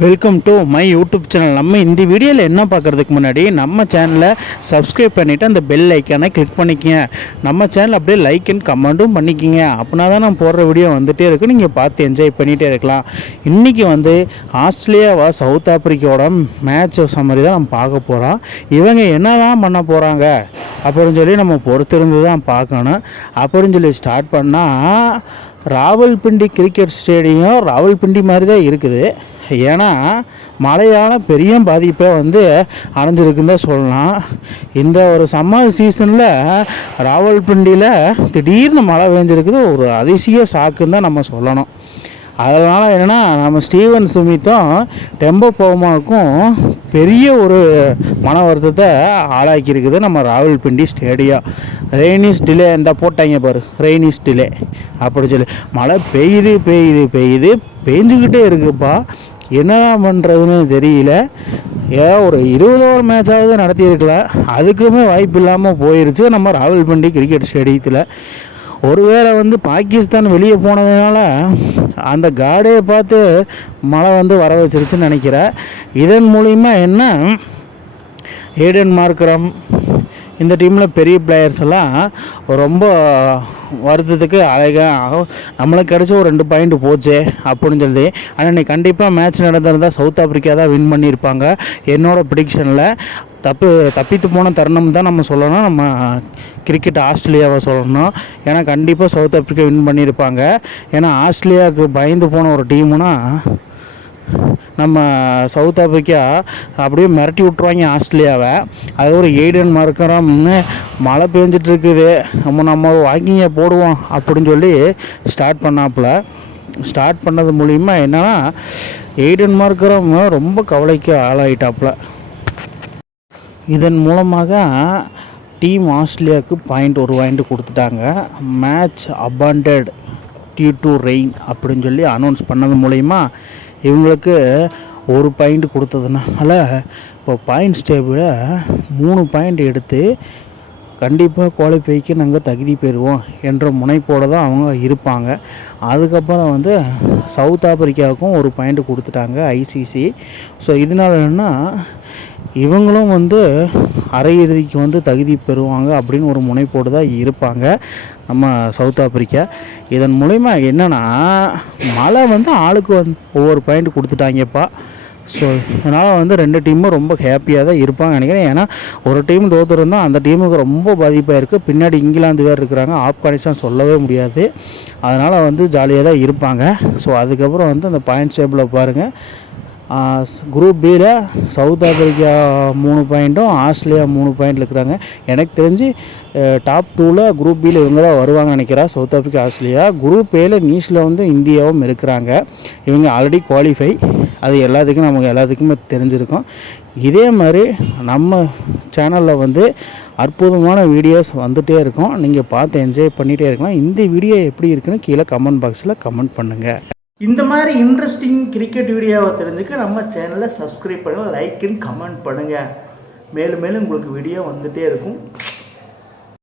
Welcome to my YouTube channel. நம்ம இந்த வீடியோவில் என்ன பார்க்குறதுக்கு முன்னாடி நம்ம சேனலை சப்ஸ்கிரைப் பண்ணிவிட்டு அந்த பெல் ஐக்கானை கிளிக் பண்ணிக்கங்க. நம்ம சேனல் அப்படியே லைக் அண்ட் கமெண்ட்டும் பண்ணிக்கிங்க. அப்படின்னா தான் நான் போடுற வீடியோ வந்துகிட்டே இருக்கும், நீங்கள் பார்த்து என்ஜாய் பண்ணிகிட்டே இருக்கலாம். இன்றைக்கி ஆஸ்திரேலியாவா சவுத் ஆப்பிரிக்காவோட மேட்ச் சம்மரி தான் நம்ம பார்க்க போகிறோம். இவங்க என்ன தான் பண்ண போகிறாங்க அப்படின்னு சொல்லி நம்ம பொறுத்திருந்து தான் பார்க்கணும். அப்படின்னு சொல்லி ஸ்டார்ட் பண்ணால் ராவல்பிண்டி கிரிக்கெட் ஸ்டேடியம் ராவல்பிண்டி மாதிரி தான் இருக்குது. ஏன்னா மழையால் பெரிய பாதிப்பை அடைஞ்சிருக்குன்னு தான் சொல்லலாம். இந்த ஒரு சம்மர் சீசனில் ராவல்பிண்டியில் திடீர்னு மழை பெஞ்சிருக்குது, ஒரு அதிசய சாக்குன்னு தான் நம்ம சொல்லணும். அதனால் என்னென்னா நம்ம ஸ்டீவன் ஸ்மித்தும் டெம்போ பவுமாவுக்கும் பெரிய ஒரு மன வருத்தத்தை ஆளாக்கியிருக்குது நம்ம ராவல்பிண்டி ஸ்டேடியம். ரெய்னிஸ் டிலே இந்த போட்டாங்க பாரு, ரெய்னிஸ் டிலே அப்படி சொல்லி மழை பெஞ்சுக்கிட்டே இருக்குப்பா. என்னதான் பண்ணுறதுன்னு தெரியல. ஒரு 20 ஓவர் மேட்சாவது நடத்தியிருக்கலாம், அதுக்குமே வாய்ப்பு இல்லாமல் போயிடுச்சு நம்ம ராவல்பிண்டி கிரிக்கெட் ஸ்டேடியத்தில். ஒருவேளை பாகிஸ்தான் வெளியே போனதுனால அந்த கார்டே பார்த்து மழை வர வச்சிருச்சுன்னு நினைக்கிறேன். இதன் மூலிமா என்ன, ஏடன் மார்க்ரம் இந்த டீமில் பெரிய பிளேயர்ஸ் எல்லாம் ரொம்ப வருத்தத்துக்கு அழகாக நம்மளுக்கு கிடச்ச ஒரு 2 பாயிண்ட் போச்சே அப்படின்னு சொல்லி. ஆனால் இன்றைக்கி கண்டிப்பாக மேட்ச் நடந்திருந்தால் சவுத் ஆப்பிரிக்கா தான் வின் பண்ணியிருப்பாங்க என்னோடய ப்ரிடிக்ஷனில். தப்பித்து போன தருணம் தான் நம்ம சொல்லணும், நம்ம கிரிக்கெட் ஆஸ்திரேலியாவை சொல்லணும். ஏன்னா கண்டிப்பாக சவுத் ஆப்பிரிக்கா வின் பண்ணியிருப்பாங்க. ஏன்னா ஆஸ்திரேலியாவுக்கு பயந்து போன ஒரு டீமுனா நம்ம சவுத் ஆப்பிரிக்கா அப்படியே மிரட்டி விட்ருவாங்க ஆஸ்திரேலியாவை. அது ஒரு ஏடன் மார்க்கரம்னு மழை பெஞ்சிட்ருக்குது, நம்ம வாக்கிங்கை போடுவோம் அப்படின்னு சொல்லி ஸ்டார்ட் பண்ணது மூலிமா என்னென்னா ஏடன் மார்க்கரம் ரொம்ப கவலைக்கு ஆளாயிட்டாப்புல. இதன் மூலமாக டீம் ஆஸ்திரேலியாவுக்கு ஒரு பாயிண்ட் கொடுத்துட்டாங்க. Match abandoned due to rain அப்படின்னு சொல்லி அனௌன்ஸ் பண்ணது மூலிமா இவங்களுக்கு 1 பாயிண்ட் கொடுத்ததுனால இப்போ பாயிண்ட்ஸ் டேபிளில் 3 பாயிண்ட் எடுத்து கண்டிப்பாக குவாலிஃபைக்கு நாங்கள் தகுதி பெறுவோம் என்ற முனைப்போடு தான் அவங்க இருப்பாங்க. அதுக்கப்புறம் சவுத் ஆப்பிரிக்காவுக்கும் 1 பாயிண்ட் கொடுத்துட்டாங்க ஐசிசி. ஸோ இதனால என்னென்னா இவங்களும் அரையிறுதிக்கு தகுதி பெறுவாங்க அப்படின்னு ஒரு முனைப்போடு தான் இருப்பாங்க நம்ம சவுத் ஆப்பிரிக்கா. இதன் மூலிமா என்னென்னா மழை ஆளுக்கு ஒவ்வொரு பாயிண்ட் கொடுத்துட்டாங்கப்பா. ஸோ அதனால் 2 டீமும் ரொம்ப ஹாப்பியாக தான் இருப்பாங்க நினைக்கிறேன். ஏன்னா ஒரு டீம் தோற்றுருந்தால் அந்த டீமுக்கு ரொம்ப பாதிப்பாக இருக்குது. பின்னாடி இங்கிலாந்து வேறு இருக்கிறாங்க, ஆப்கானிஸ்தான் சொல்லவே முடியாது. அதனால் ஜாலியாக தான் இருப்பாங்க. ஸோ அதுக்கப்புறம் அந்த பாயிண்ட்ஸ் டேபிளில் பாருங்கள், குரூப் பியில் சவுத் ஆப்பிரிக்கா 3 பாயிண்ட்டும் ஆஸ்திரேலியா 3 பாயிண்டில் இருக்கிறாங்க. எனக்கு தெரிஞ்சு டாப் 2ல் குரூப் பியில் இவங்க தான் வருவாங்க நினைக்கிறா, சவுத் ஆப்பிரிக்கா ஆஸ்திரேலியா. குரூப் ஏல நீஸில் இந்தியாவும் இருக்கிறாங்க. இவங்க ஆல்ரெடி குவாலிஃபை, அது எல்லாத்துக்குமே தெரிஞ்சிருக்கும். இதே மாதிரி நம்ம சேனலில் அற்புதமான வீடியோஸ் வந்துகிட்டே இருக்கும், நீங்கள் பார்த்து என்ஜாய் பண்ணிகிட்டே இருக்கலாம். இந்த வீடியோ எப்படி இருக்குன்னு கீழே கமெண்ட் பாக்ஸில் கமெண்ட் பண்ணுங்கள். இந்த மாதிரி இன்ட்ரெஸ்டிங் கிரிக்கெட் வீடியோவை தெரிஞ்சுக்க நம்ம சேனலை சப்ஸ்கிரைப் பண்ணுங்கள், லைக் அண்ட் கமெண்ட் பண்ணுங்கள். மேலும் உங்களுக்கு வீடியோ வந்துகிட்டே இருக்கும்.